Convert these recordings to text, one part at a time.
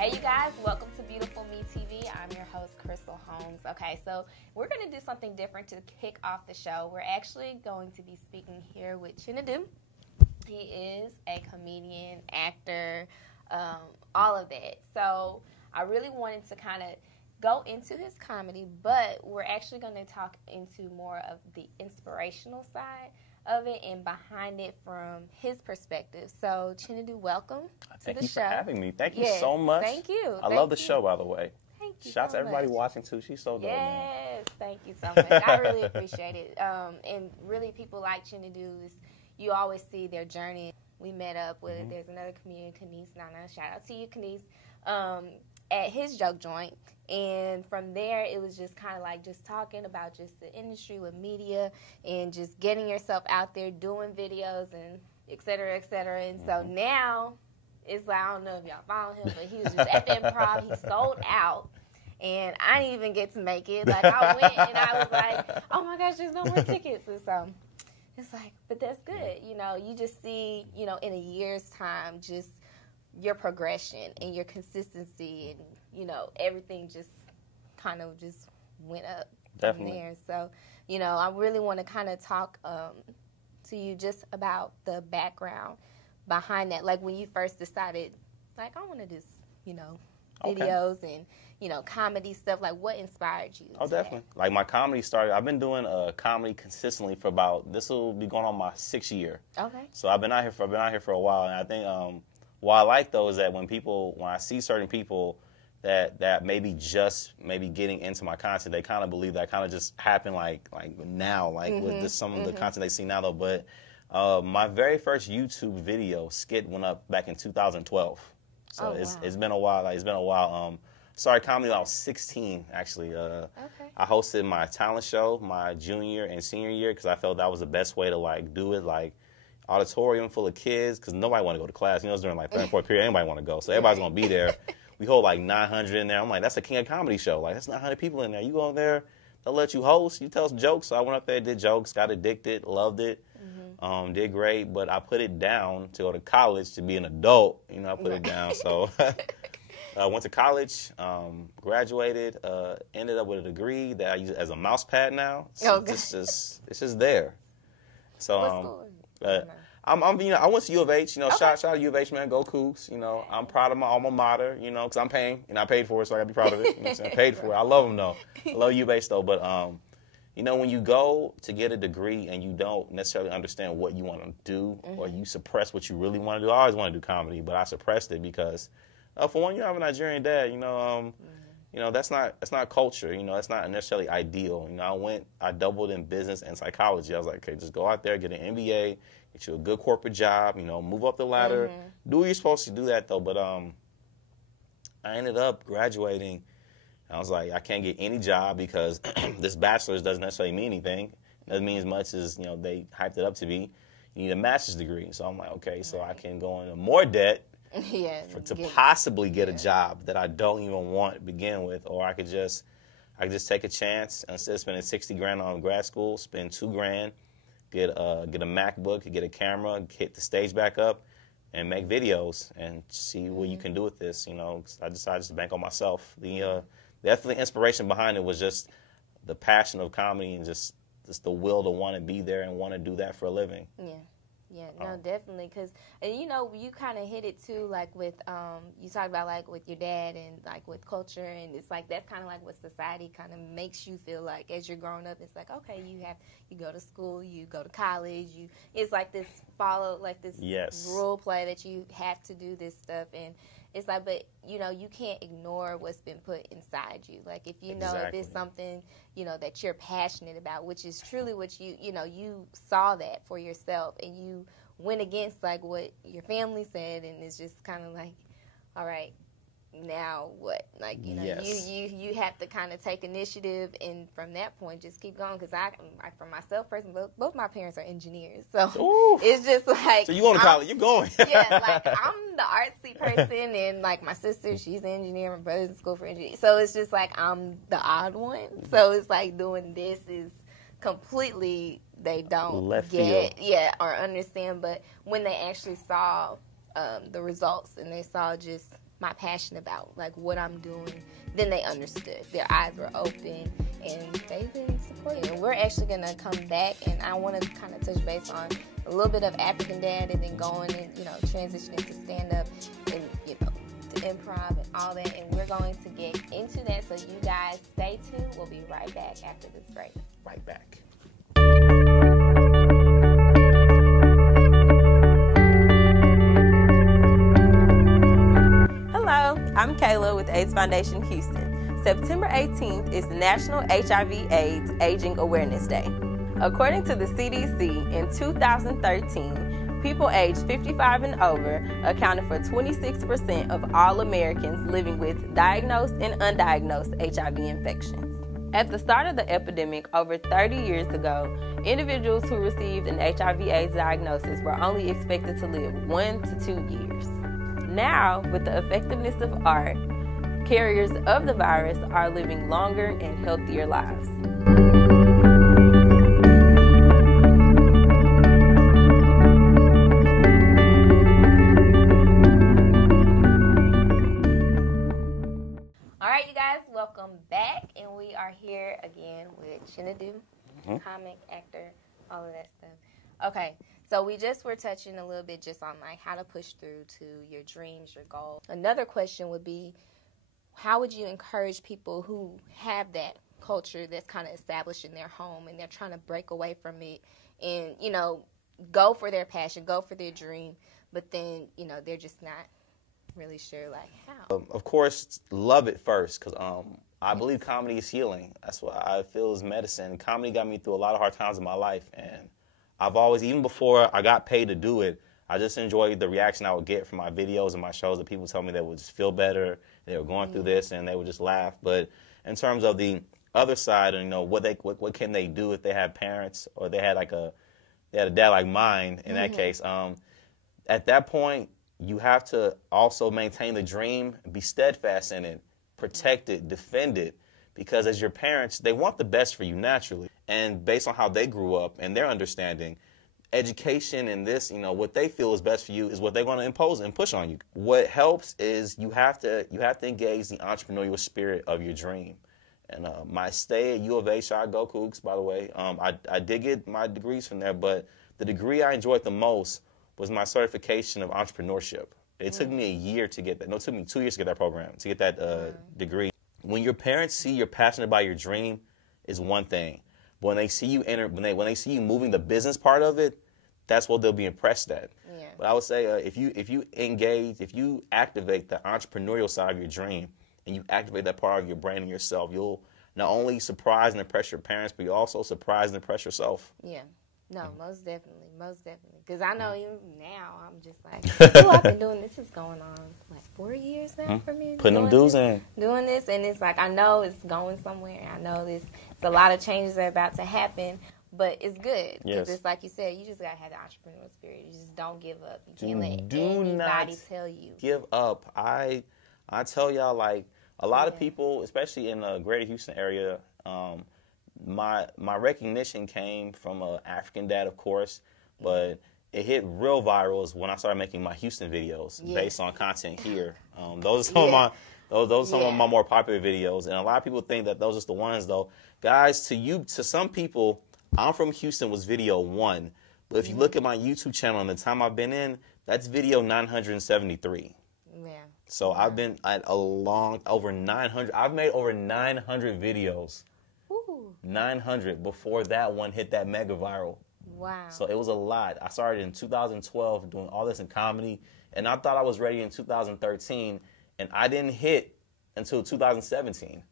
Hey you guys, welcome to Beautiful Me TV. I'm your host, Crystal Holmes. Okay, so we're going to do something different to kick off the show. We're actually going to be speaking here with Chinedu. He is a comedian, actor, all of that. So I really wanted to kind of go into his comedy, but we're actually going to talk into more of the inspirational side of it and behind it from his perspective. So, Chinedu, welcome to the show. Thank you for having me. Thank you so much. Thank you. I love the show, by the way. Thank you. Shout out so to everybody much. watching too. She's so dope, man. Yes, thank you so much. I really appreciate it. And really, people like Chinedu is you always see their journey. We met up with there's another comedian, Kenise Nana. Shout out to you, Kenise. At his joke joint, and from there it was just kind of like just talking about just the industry with media and just getting yourself out there doing videos and et cetera, and so now it's like, I don't know if y'all follow him, but he was just at the Improv. He sold out, and I didn't even get to make it. Like, I went and I was like, oh my gosh, there's no more tickets. And so it's like, but that's good. You know, you just see, you know, in a year's time, just your progression and your consistency, and you know, everything just kind of just went up from there. So, you know, I really want to kind of talk to you just about the background behind that. Like when you first decided, like, I want to do, you know, videos and, you know, comedy stuff. Like, what inspired you? Oh, definitely. That? Like, my comedy started, I've been doing comedy consistently for about, this will be going on my 6th year. Okay. So I've been out here for a while, and I think what I like, though, is that when I see certain people that maybe getting into my content, they kind of believe that kind of just happened like now, like with some of the content they see now, though. But my very first YouTube video skit went up back in 2012. So it's been a while. Like, it's been a while. Started comedy when I was 16, actually. I hosted my talent show my junior and senior year because I felt that was the best way to like do it, like auditorium full of kids, because nobody want to go to class. You know, it's during like third and fourth period. Anybody want to go, so everybody's gonna be there. We hold like 900 in there. I'm like, that's a King of Comedy show. Like, that's 900 people in there. You go in there, they'll let you host. You tell some jokes. So I went up there, did jokes, got addicted, loved it, did great. But I put it down to go to college to be an adult. You know, I put it down. So I went to college, graduated, ended up with a degree that I use as a mouse pad now. So it's just there. So you know, I went to U of H. You know, shout out to U of H, man. Go Cougs. You know, I'm proud of my alma mater. You know, because I'm paying, and I paid for it, so I gotta be proud of it. You know, I paid for it. I love them though. I love U of H though. But you know, when you go to get a degree and you don't necessarily understand what you want to do, or you suppress what you really want to do. I always want to do comedy, but I suppressed it because, for one, you have a Nigerian dad. You know, that's not culture. You know, that's not necessarily ideal. You know, I doubled in business and psychology. I was like, okay, just go out there, get an MBA, get you a good corporate job, you know, move up the ladder. Do what you're supposed to do that, though. But I ended up graduating. I was like, I can't get any job because this bachelor's doesn't necessarily mean anything. It doesn't mean as much as, you know, they hyped it up to be. You need a master's degree. So I'm like, okay, so I can go into more debt to possibly get a job that I don't even want to begin with, or I could just take a chance. Instead of spending $60,000 on grad school, spend $2,000, get a MacBook, get a camera, hit the stage back up, and make videos and see what you can do with this. You know, I decided to bank on myself. Definitely inspiration behind it was just the passion of comedy and just the will to want to be there and want to do that for a living. Yeah, no, definitely, because, you know, you kind of hit it, too, like, with, you talked about, like, with your dad and, like, with culture, and it's, like, that's kind of, like, what society kind of makes you feel like as you're growing up. It's, like, okay, you go to school, you go to college, it's, like, this role play that you have to do this stuff, and it's, like, but, you know, you can't ignore what's been put inside you. Like, if you know if it's something, you know, that you're passionate about, which is truly what you know, you saw that for yourself, and you went against, like, what your family said, and it's just kind of like, all right, now what? Like, you know, you have to kind of take initiative, and from that point, just keep going. Because I for myself personally, both my parents are engineers, so it's just like. So you going to college? You're going. Yeah, like I'm the artsy person, and like my sister, she's an engineer. My brother's in school for engineering, so it's just like I'm the odd one. So it's like doing this is completely they don't get or understand. But when they actually saw the results and they saw just my passion about, like what I'm doing, then they understood. Their eyes were open, and they've been supporting. And we're actually going to come back, and I want to kind of touch base on a little bit of African Dad, and then going and, transitioning to stand-up and, to improv and all that. And we're going to get into that, so you guys stay tuned. We'll be right back after this break. Right back. Hello, I'm Kayla with AIDS Foundation Houston. September 18th is National HIV/AIDS Aging Awareness Day. According to the CDC, in 2013, people aged 55 and over accounted for 26% of all Americans living with diagnosed and undiagnosed HIV infections. At the start of the epidemic over 30 years ago, individuals who received an HIV/AIDS diagnosis were only expected to live 1 to 2 years. Now, with the effectiveness of art, carriers of the virus are living longer and healthier lives. All right, you guys, welcome back, and we are here again with Chinedu, comic, actor, all of that stuff. Okay, so we just were touching a little bit just on like how to push through to your dreams, your goals. Another question would be, how would you encourage people who have that culture that's kind of established in their home and they're trying to break away from it and, go for their passion, go for their dream, but then, they're just not really sure like how? Of course, love it first, because I believe comedy is healing. That's what I feel is medicine. Comedy got me through a lot of hard times in my life, and I've always, even before I got paid to do it, I just enjoyed the reaction I would get from my videos and my shows, that people tell me they would just feel better, they were going through this, and they would just laugh. But in terms of the other side, what can they do if they have parents, or they had a dad like mine in that case, at that point, you have to also maintain the dream, be steadfast in it, protect it, defend it, because as your parents, they want the best for you naturally. And based on how they grew up and their understanding, education and this, what they feel is best for you is what they're going to impose and push on you. What helps is you have to engage the entrepreneurial spirit of your dream. And my stay at U of A, shout out Go Cougs, by the way, I did get my degrees from there, but the degree I enjoyed the most was my certification of entrepreneurship. It took me a year to get that. No, it took me 2 years to get that program, to get that degree. When your parents see you're passionate about your dream, is one thing. But when they see you when they see you moving the business part of it, that's what they'll be impressed at. Yeah. But I would say if you engage, if you activate the entrepreneurial side of your dream, and you activate that part of your brain and yourself, you'll not only surprise and impress your parents, but you also surprise and impress yourself. Yeah. No, most definitely. Because I know even now, I'm just like, I've been doing this. Is going on like 4 years now for me. Putting them dues in. Doing this, and it's like, I know it's going somewhere. I know it's a lot of changes that are about to happen, but it's good. Because it's like you said, you just got to have the entrepreneurial spirit. You just don't give up. You can't let anybody tell you. Give up. I tell y'all, like, a lot of people, especially in the greater Houston area, my recognition came from an African Dad, of course, but it hit real virals when I started making my Houston videos based on content here. Those are some of my more popular videos, and a lot of people think that those are just the ones, though. Guys, to some people, I'm from Houston was video 1, but if you look at my YouTube channel and the time I've been in, that's video 973. Yeah. So I've been at over 900. I've made over 900 videos. 900 before that one hit that mega viral. Wow. So it was a lot. I started in 2012 doing all this in comedy, and I thought I was ready in 2013, and I didn't hit until 2017.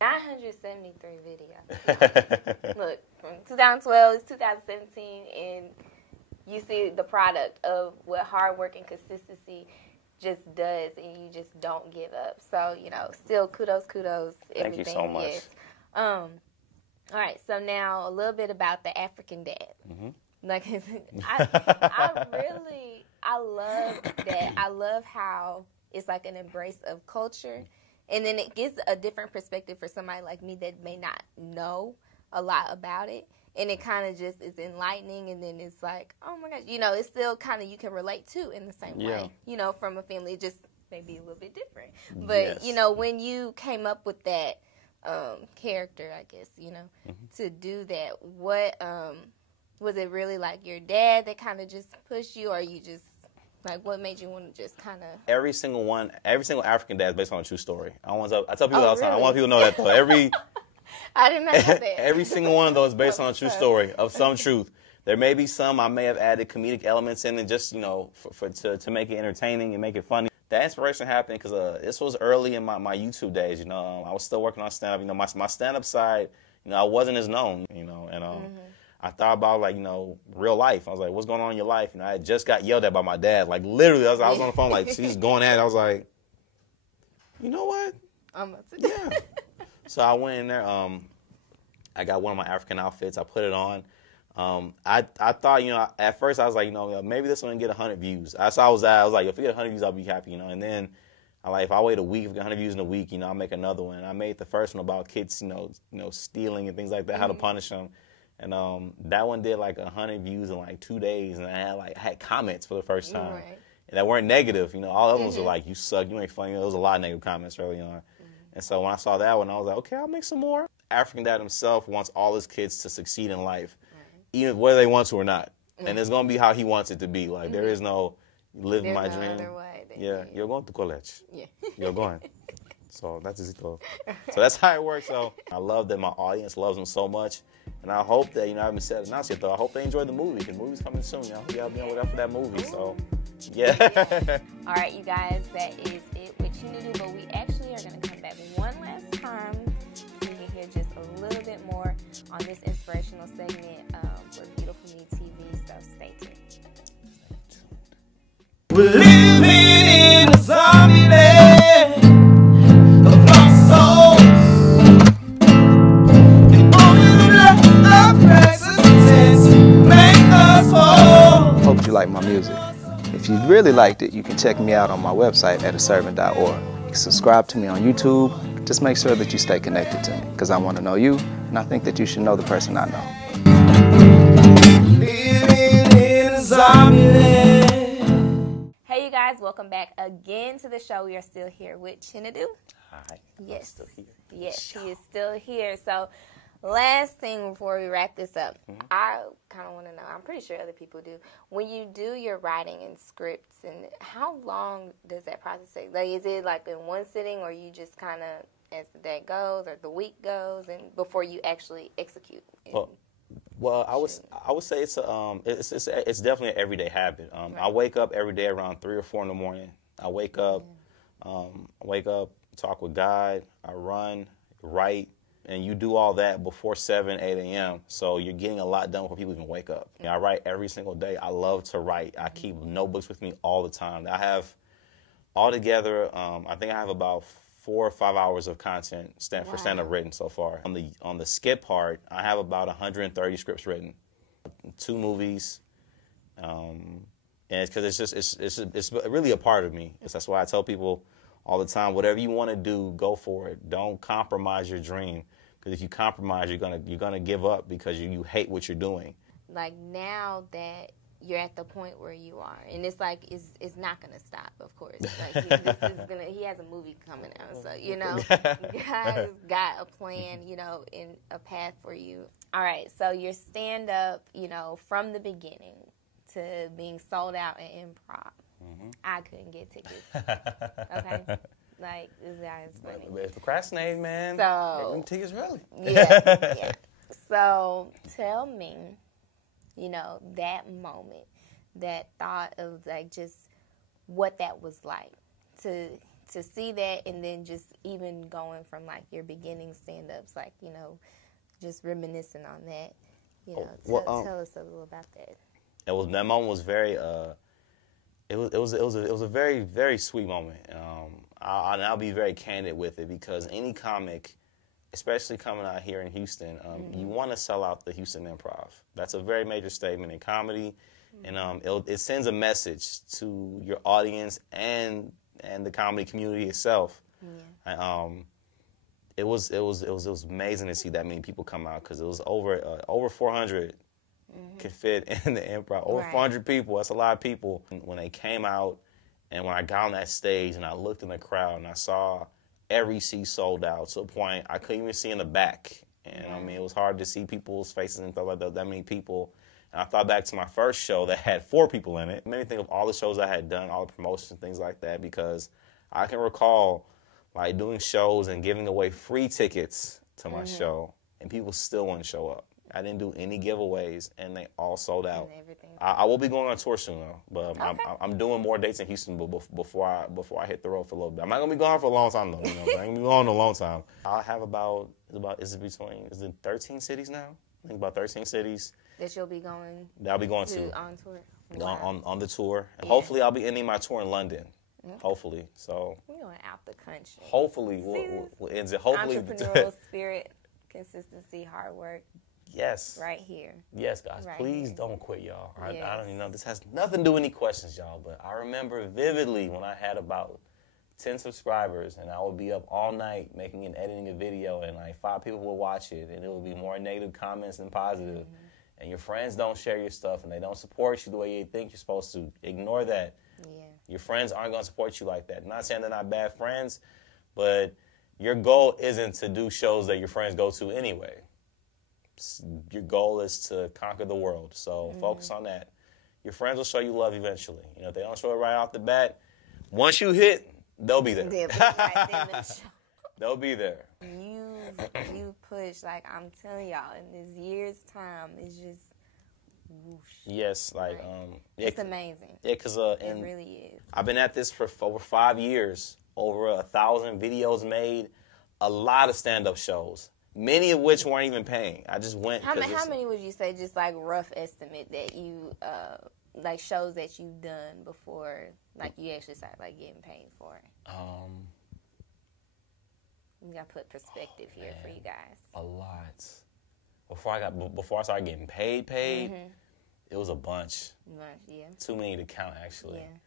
973 videos. Look, from 2012 to 2017, and you see the product of what hard work and consistency just does, and you just don't give up. So, still kudos. Thank you so much. Yes. All right, so now a little bit about the African Dad. Like, I love that. I love how it's like an embrace of culture, and then it gives a different perspective for somebody like me that may not know a lot about it, and it kind of just is enlightening, and then it's like, oh my gosh, it's still kind of you can relate to in the same way, from a family. It just may be a little bit different. But, you know, when you came up with that character, I guess, you know, to do that, what was it really like your dad that kind of just pushed you, or you just, like, what made you want to just kind of... Every single African dad is based on a true story. I tell people all the time. Really? I want people to know that, though. I did not know that. Every single one of those is based on a true story of some truth. There may be some I may have added comedic elements in, and just, you know, to make it entertaining and make it funny. That inspiration happened because this was early in my YouTube days. You know, I was still working on stand-up. You know, my stand-up side, you know, I wasn't as known. You know, and I thought about, like, you know, real life. I was like, what's going on in your life? You know, I had just got yelled at by my dad. Like, literally, I was on the phone, like, she's going at it. I was like, you know what? Yeah. So I went in there. I got one of my African outfits. I put it on. I thought, you know, at first I was like, you know, maybe this one will get 100 views. I was like, if we get 100 views, I'll be happy, you know. And then if I wait a week, if we get 100 views in a week, you know, I'll make another one. I made the first one about kids, you know, stealing and things like that, how to punish them. And that one did like 100 views in like 2 days, and I had comments for the first time. Right. And that weren't negative, you know. All of them were like, you suck, you ain't funny. There was a lot of negative comments early on. And so when I saw that one, I was like, okay, I'll make some more. African dad himself wants all his kids to succeed in life, even whether they want to or not. And it's going to be how he wants it to be. Like, there is no living my dream. You're going to college. Yeah. You're going. So that's it. So that's how it works. So I love that my audience loves them so much. And I hope that, you know, I haven't said it announced yet, though. I hope they enjoy the movie, because the movie's coming soon. You know, y'all be on the lookout for that movie. So, yeah. All right, you guys, that is it with Chinedu, but we actually are going to come back one last time so you can hear just a little bit more on this inspirational segment for Beautiful Me TV, so stay tuned. We're living in a zombie land of lost souls. And only the blood of Christ's intents make us whole. Hope you like my music. If you really liked it, you can check me out on my website at aservant.org. You can subscribe to me on YouTube. Just make sure that you stay connected to me, because I want to know you, and I think that you should know the person I know. Living in a zombie land. Hey, you guys, welcome back again to the show. We are still here with Chinedu. Hi. Yes. I'm still here. Yes, he is still here. So, last thing before we wrap this up, I kind of want to know, I'm pretty sure other people do, when you do your writing and scripts, and how long does that process take? Like, is it like in one sitting, or you just kind of, as the day goes or the week goes, and before you actually execute? Well, I would say it's definitely an everyday habit. Right. I wake up every day around 3 or 4 in the morning. I wake up, talk with God, I run, write, and you do all that before 7, 8 a.m. So you're getting a lot done before people even wake up. I write every single day. I love to write. I keep notebooks with me all the time. I have altogether, I think I have about 4 or 5 hours of content for stand-up written so far. On the skit part, I have about 130 scripts written, 2 movies, and it's because it's really a part of me. That's why I tell people all the time, whatever you want to do, go for it. Don't compromise your dream, because if you compromise, you're gonna give up because you hate what you're doing. Like, now that you're at the point where you are, and it's like it's not gonna stop, of course. Like, he has a movie coming out, so you know, God's got a plan, you know, in a path for you. All right, so your stand up, you know, from the beginning to being sold out at Improv. I couldn't get tickets. Okay, like, this guy is funny. It's procrastinating, man. So them tickets early. Yeah. So tell me, you know, that moment, that thought of, like, just what that was like to see that, and then just even going from, like, your beginning stand-ups, like, you know, just reminiscing on that, you know, tell us a little about that. That moment was very, it was a very, very sweet moment. I'll be very candid with it, because any comic, especially coming out here in Houston, you want to sell out the Houston Improv. That's a very major statement in comedy, and it sends a message to your audience and the comedy community itself. It was amazing to see that many people come out, because it was over 400 could fit in the Improv. Over 400 people. That's a lot of people. When they came out And when I got on that stage and I looked in the crowd and I saw every seat sold out to a point I couldn't even see in the back. And I mean, it was hard to see people's faces and stuff like that many people. And I thought back to my first show that had 4 people in it. It made me think of all the shows I had done, all the promotions and things like that, because I can recall like doing shows and giving away free tickets to my show, and people still wouldn't show up. I didn't do any giveaways, and they all sold out. I will be going on tour soon, though. But I'm doing more dates in Houston before I hit the road for a little bit. I'm not gonna be gone for a long time, though. You know, but I ain't gonna be gone a long time. I'll have is it 13 cities now? I think about 13 cities that you'll be going. That I'll be going to on tour. Wow. On the tour. And hopefully, I'll be ending my tour in London. Hopefully, so. We're going out the country. Hopefully, we'll end it. Hopefully, entrepreneurial spirit, consistency, hard work. Yes. Right here. Yes, guys. Right please here. don't quit, y'all. Yes. I don't even know. This has nothing to do with any questions, y'all. But I remember vividly when I had about 10 subscribers, and I would be up all night making and editing a video, and like 5 people would watch it, and it would be more negative comments than positive. And your friends don't share your stuff, and they don't support you the way you think you're supposed to. Ignore that. Yeah. Your friends aren't going to support you like that. Not saying they're not bad friends, but your goal isn't to do shows that your friends go to anyway. Your goal is to conquer the world, so focus on that. Your friends will show you love eventually. You know, if they don't show it right off the bat, once you hit, they'll be there. They'll be right there with the show. They'll be there. You push, like I'm telling y'all, in this year's time, it's just whoosh. Yes, like it's amazing. Yeah, because it really is. I've been at this for over 5 years, over 1,000 videos made, a lot of stand-up shows. Many of which weren't even paying. I just went. How many would you say, just like rough estimate, that you like shows that you've done before, like you actually started like getting paid for it? We gotta put perspective here for you guys. A lot. Before I started getting paid, it was a bunch. Yeah. Too many to count, actually. Yeah.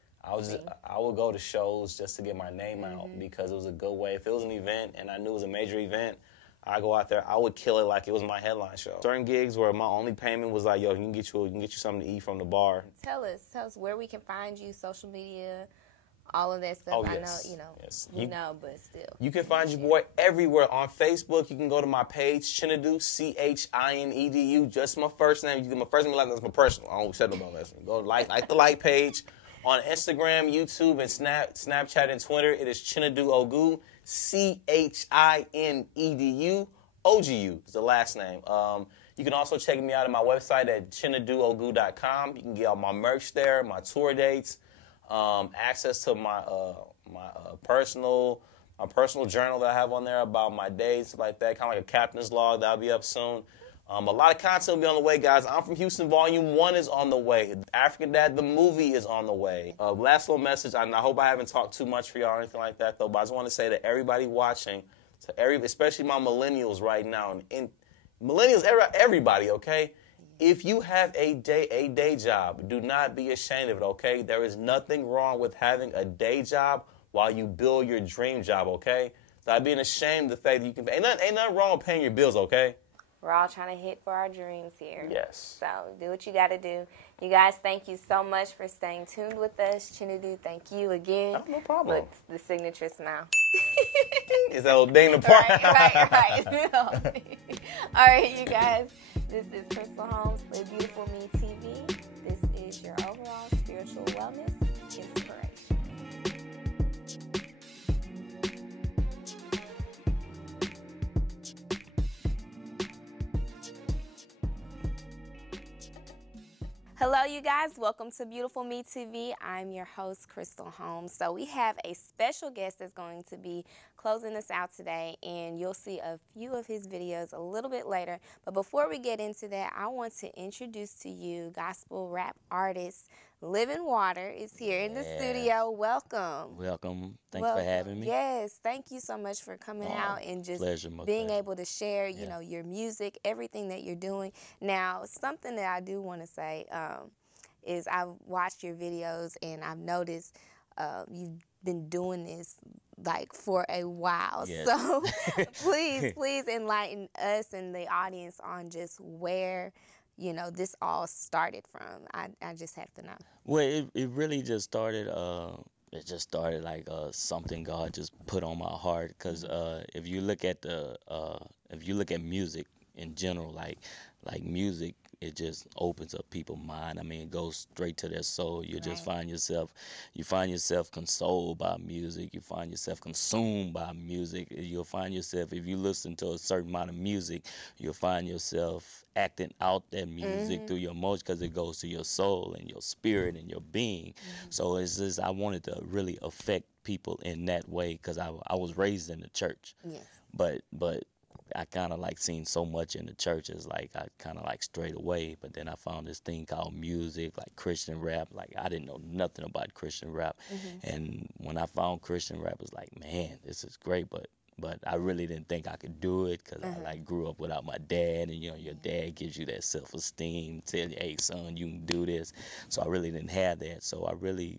I would go to shows just to get my name out because it was a good way. If it was an event and I knew it was a major event, I go out there, I would kill it like it was my headline show. Certain gigs where my only payment was like, yo, you can get you something to eat from the bar. Tell us where we can find you, social media, all of that stuff. Oh, I yes. know, you know, Yes. you know, but still. You can find your boy everywhere. On Facebook, you can go to my page, Chinedu, Chinedu, just my first name. You get my first name, that's my personal. I don't set them on that. Go like the like page. On Instagram, YouTube, and Snapchat, and Twitter, it is Chinedu Ogu, Chinedu OGU is the last name. You can also check me out at my website at chineduogu.com. You can get all my merch there, my tour dates, access to my personal journal that I have on there about my days, like that, kind of like a captain's log that'll be up soon. A lot of content will be on the way, guys. I'm from Houston. Volume 1 is on the way. African Dad, the movie, is on the way. Last little message. I hope I haven't talked too much for y'all or anything like that, though, but I just want to say to everybody watching, especially my millennials right now, and millennials, everybody, okay? If you have a day job, do not be ashamed of it, okay? There is nothing wrong with having a day job while you build your dream job, okay? Stop being ashamed of the fact that you can. Ain't nothing wrong with paying your bills, okay? We're all trying to hit for our dreams here. Yes. So do what you got to do. You guys, thank you so much for staying tuned with us. Chinedu, thank you again. Oh, no problem. Look, the signature smile. It's that little ding to part. Right. All right, you guys. This is Crystal Holmes for Beautiful Me TV. This is your overall spiritual wellness inspiration. Hello, you guys. Welcome to Beautiful Me TV. I'm your host, Crystal Holmes. So we have a special guest that's going to be closing us out today, and you'll see a few of his videos a little bit later. But before we get into that, I want to introduce to you gospel rap artist Livin is here in the studio. Welcome. Welcome. Thanks for having me. Yes, thank you so much for coming out and just being able to share, you know, your music, everything that you're doing. Now, something that I do want to say is I've watched your videos and I've noticed you've been doing this like for a while. Yes. So please enlighten us and the audience on just where, you know, this all started from. I just have to know. Well, it really just started it just started like something God just put on my heart. Because if you look at music in general, like music, it just opens up people's mind. I mean, it goes straight to their soul. You just find yourself consoled by music. You find yourself consumed by music. You'll find yourself, if you listen to a certain amount of music, you'll find yourself acting out that music through your emotions, because it goes to your soul and your spirit and your being. So it's just, I wanted to really affect people in that way, because I was raised in the church. Yes. But I kind of like seen so much in the churches, like I kind of like strayed away. But then I found this thing called music, like Christian rap. Like I didn't know nothing about Christian rap. And when I found Christian rap, it was like, man, this is great. But I really didn't think I could do it, because I like grew up without my dad, and your dad gives you that self-esteem, tell you, hey son, you can do this. So I really didn't have that. So I really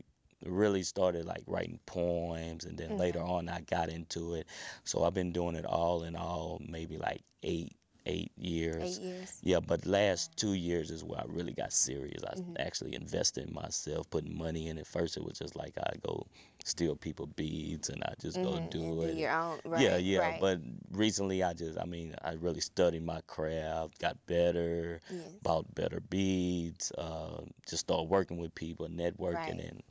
started like writing poems, and then later on I got into it. So I've been doing it all in all maybe like eight years. 8 years. Yeah, but last 2 years is where I really got serious. I actually invested in myself, putting money in it. First it was just like I go steal people beads and I just go do it. Your own, right? Yeah. Right. But recently I really studied my craft, got better, bought better beads, just started working with people, networking and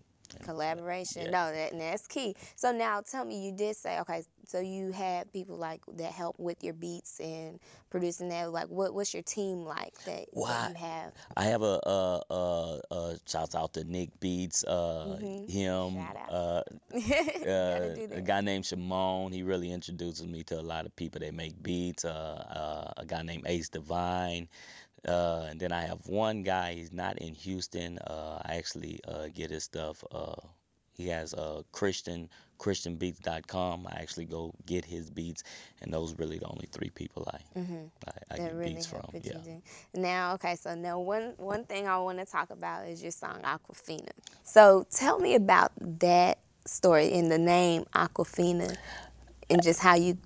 collaboration. No, that's key. So now tell me, you did say, okay, so you had people like that help with your beats and producing that. Like, what's your team like that you have? I have a shout out to Nick Beats, him, a guy named Shimon. He really introduces me to a lot of people that make beats. A guy named Ace Divine. And then I have one guy, he's not in Houston. I actually get his stuff. He has christianbeats.com. I actually go get his beats, and those are really the only 3 people I get really beats from. Yeah. Now, okay, so now one thing I want to talk about is your song Aquafina. So tell me about that story in the name Aquafina, and just how you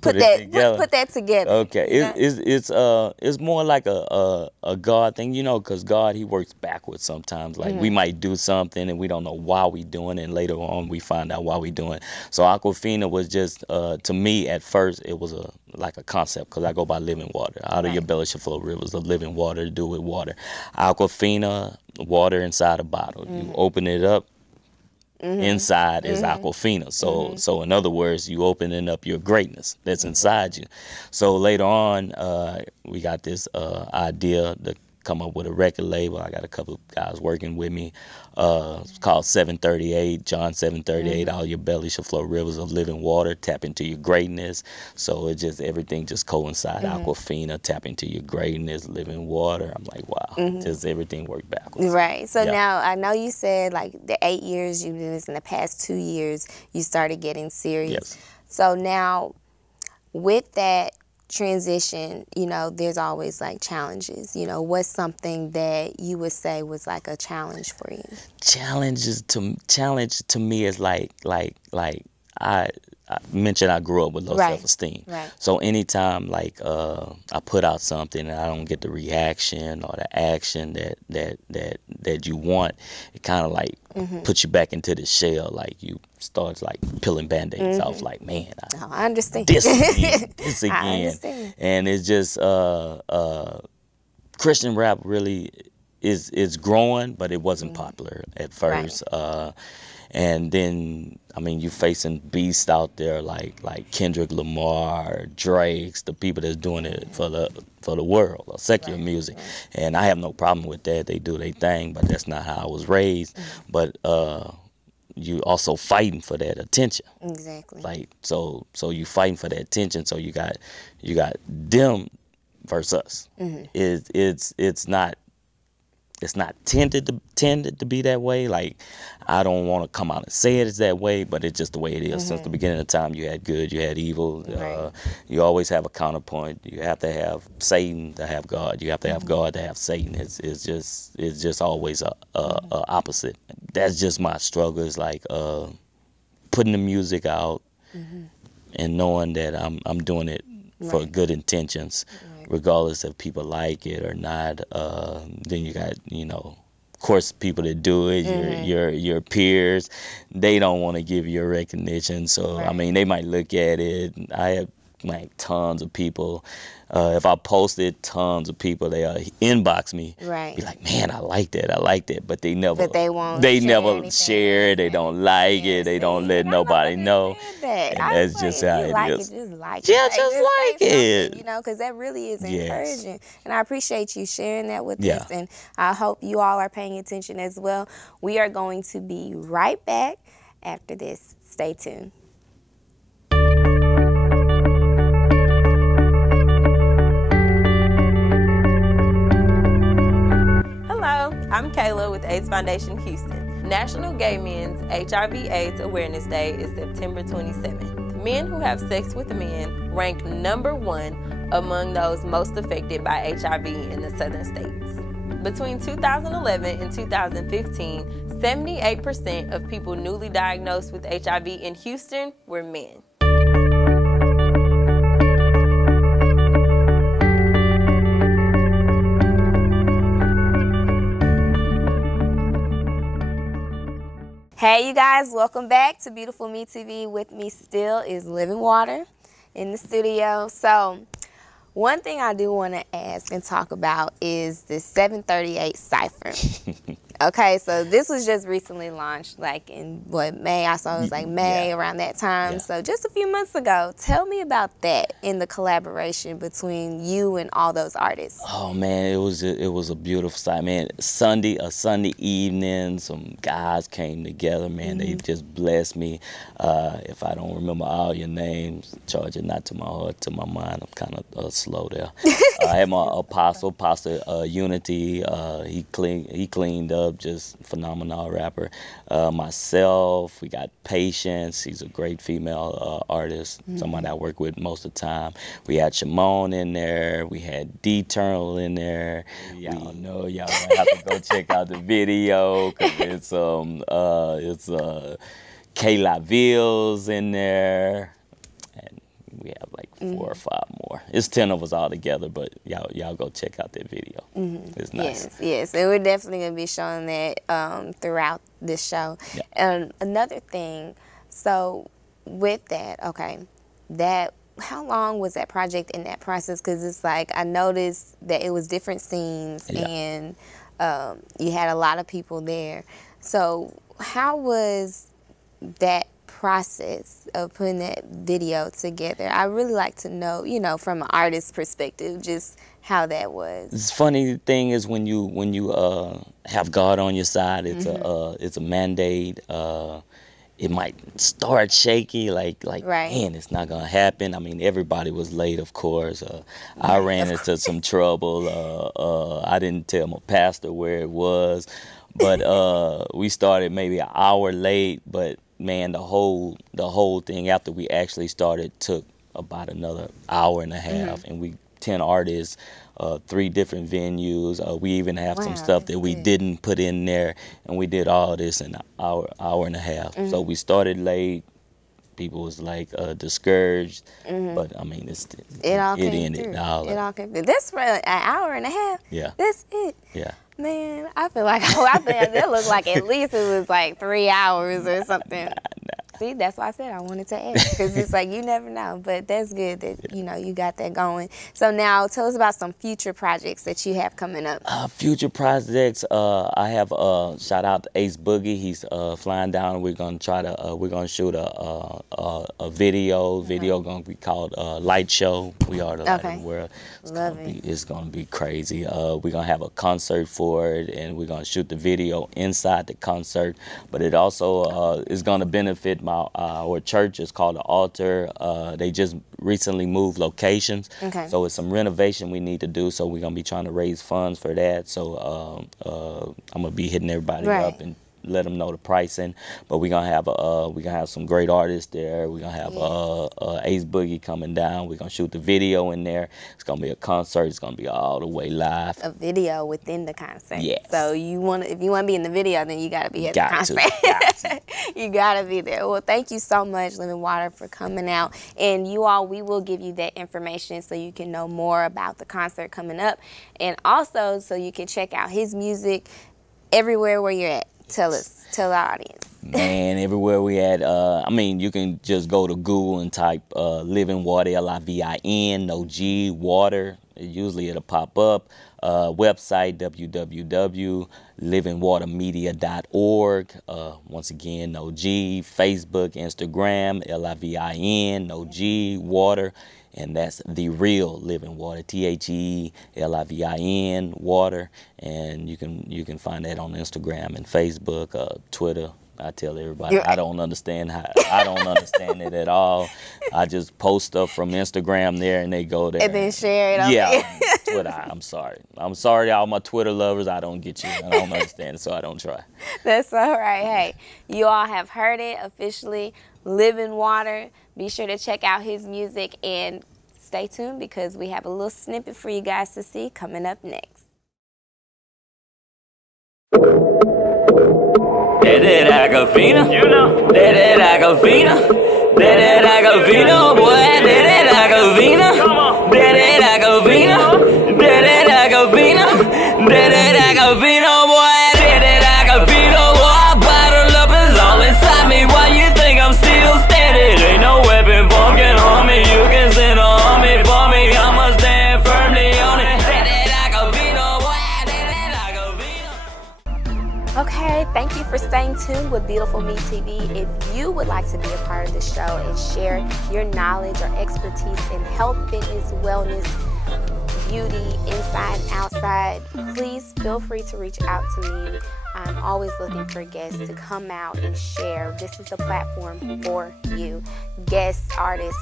put that together. Okay, it's more like a God thing, because God, he works backwards sometimes. Like we might do something and we don't know why we doing it, and later on we find out why we doing it. So Aquafina was just to me at first it was like a concept, because I go by living water. Out of your belly shall flow rivers of living water to do with water. Aquafina, water inside a bottle. You open it up. Inside is Aquafina. So in other words, you opening up your greatness that's inside you. So later on, we got this idea to come up with a record label. I got a couple of guys working with me. It's called 738, John 738. All your belly shall flow rivers of living water. Tap into your greatness. So everything just coincides. Aquafina, tap into your greatness, living water. I'm like, wow, just everything worked backwards. Right. So now I know you said like the 8 years you did this, in the past 2 years you started getting serious. Yes. So now with that transition, there's always like challenges. What's something that you would say was like a challenge for you? Challenge to me is like I mentioned I grew up with low self-esteem. Right. So anytime like I put out something and I don't get the reaction or the action that you want, it kind of like puts you back into the shell. Like you start like peeling band-aids off. Like, man, I understand. This again. I understand. And it's just Christian rap really is growing, but it wasn't popular at first. Right. And then, I mean, you facing beasts out there like Kendrick Lamar, Drake's, the people that's doing it for the world, or secular music. And I have no problem with that. They do their thing, but that's not how I was raised. But you also fighting for that attention. Exactly. Like so you fighting for that attention. So you got them versus us. It's not tended to be that way. Like, I don't want to come out and say it's that way, but it's just the way it is. Since the beginning of time, you had good, you had evil. You always have a counterpoint. You have to have Satan to have God. You have to have God to have Satan. It's just always a opposite. That's just my struggle. Is like putting the music out and knowing that I'm doing it for good intentions. Regardless if people like it or not. Then you got, of course, people that do it, your peers, they don't want to give you a recognition. So I mean, they might look at it. I have like tons of people. If I posted, tons of people, they inbox me, be like, man, I like that, but they never, share it, they don't like it, they don't let nobody know, and that's just how it is. Just like it. Yeah, just like it. You know, because that really is encouraging, and I appreciate you sharing that with us, and I hope you all are paying attention as well. We are going to be right back after this. Stay tuned. I'm Kayla with AIDS Foundation Houston. National Gay Men's HIV/AIDS Awareness Day is September 27th. Men who have sex with men rank #1 among those most affected by HIV in the southern states. Between 2011 and 2015, 78% of people newly diagnosed with HIV in Houston were men. Hey you guys, welcome back to Beautiful Me TV. With me still is Livin Water in the studio. So one thing I do want to ask and talk about is the 738 cypher. Okay, so this was just recently launched, like in May? I saw it was like May, around that time. So just a few months ago. Tell me about that in the collaboration between you and all those artists. Oh man, it was a beautiful sight, man. A Sunday evening, some guys came together, man. They just blessed me. If I don't remember all your names, charge it not to my heart, to my mind. I'm kind of slow there. I had my Pastor Unity. He cleaned up. Just phenomenal rapper. Myself, we got Patience. She's a great female artist, somebody I work with most of the time. We had Shimon in there. We had D-Turnal in there. Y'all know, y'all have to go check out the video because it's Kayla Ville's in there. We have like 4 or 5 more. It's 10 of us all together, but y'all go check out that video. It's nice. Yes, and we're definitely gonna be showing that throughout this show. And another thing, so with that, how long was that project in that process? Because it's like I noticed that it was different scenes, and you had a lot of people there. So how was that process of putting that video together? I really like to know, you know, from an artist's perspective, just how that was. The funny thing is when you have God on your side, it's a mandate. It might start shaky, like man, it's not gonna happen. I mean, everybody was late, of course. I ran into some trouble. I didn't tell my pastor where it was, but we started maybe an hour late, but man, the whole thing after we actually started took about another hour and a half, and we 10 artists, 3 different venues. We even have some stuff that we didn't put in there, and we did all this in an hour and a half. So we started late. People was like discouraged, but I mean, it ended. It all came through. This for an hour and a half. Yeah. That's it. Yeah. Man, I feel like that looked like at least it was like 3 hours or something. Nah. See, that's why I said I wanted to ask, because it's like you never know. But that's good that you got that going. So now tell us about some future projects that you have coming up. Future projects, I have shout out to Ace Boogie. He's flying down. We're gonna shoot a video. Video gonna be called Light Show. We are the light of the world. It's gonna be crazy. We're gonna have a concert for it, and we're gonna shoot the video inside the concert. But it also is gonna benefit our church. Is called The Altar. They just recently moved locations, so it's some renovation we need to do. So we're gonna be trying to raise funds for that. So I'm gonna be hitting everybody up and let them know the pricing. But we're gonna have some great artists there. We're gonna have Ace Boogie coming down. We're gonna shoot the video in there. It's gonna be a concert. It's gonna be all the way live. A video within the concert. Yes. So if you want to be in the video, then you gotta be at the concert. You gotta be there. Well, thank you so much, Livin Water, for coming out. And you all, we will give you that information so you can know more about the concert coming up, and also so you can check out his music. everywhere where you're at. Tell the audience. Man, everywhere we at, I mean, you can just go to Google and type Livin Water, Livin, no G, water. Usually it'll pop up. Website, www.livinwatermedia.org. Once again, no G. Facebook, Instagram, Livin, no G, water. And that's The Real Livin Water, TheLivin, water. And you can find that on Instagram and Facebook, Twitter. I tell everybody I don't understand it at all. I just post stuff from Instagram there, and they go there and then share it. Yeah, Twitter. I'm sorry to all my Twitter lovers. I don't get you. I don't understand it, so I don't try. That's all right. Hey, you all have heard it officially. Livin Water. Be sure to check out his music and stay tuned because we have a little snippet for you guys to see coming up next. That Aquafina, you know. That Aquafina, that Aquafina, boy. That Aquafina, that Aquafina, that Aquafina, that Aquafina, boy. That Aquafina, boy. Bottle up is all inside me. Why you think I'm still standing? Ain't no weapon can harm me. You can send an army for me. I'ma stand firmly on it. That Aquafina, boy. That Aquafina. Okay, thank you for staying tuned with Beautiful Me TV. If you would like to be a part of the show and share your knowledge or expertise in health, fitness, wellness, beauty, inside and outside, please feel free to reach out to me. I'm always looking for guests to come out and share. This is a platform for you. Guests, artists,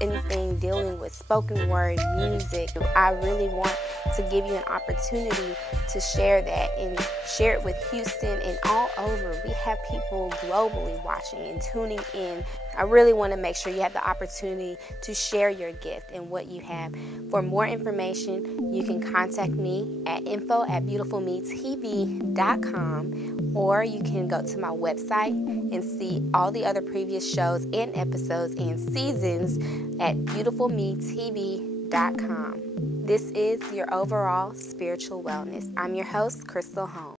anything dealing with spoken word, music. I really want to give you an opportunity to share that and share it with Houston and all over. We have people globally watching and tuning in. I really want to make sure you have the opportunity to share your gift and what you have. For more information, you can contact me at info@beautifulmetv.com, or you can go to my website and see all the other previous shows and episodes and seasons at beautifulmetv.com. This is your overall spiritual wellness. I'm your host, Crystal Holmes.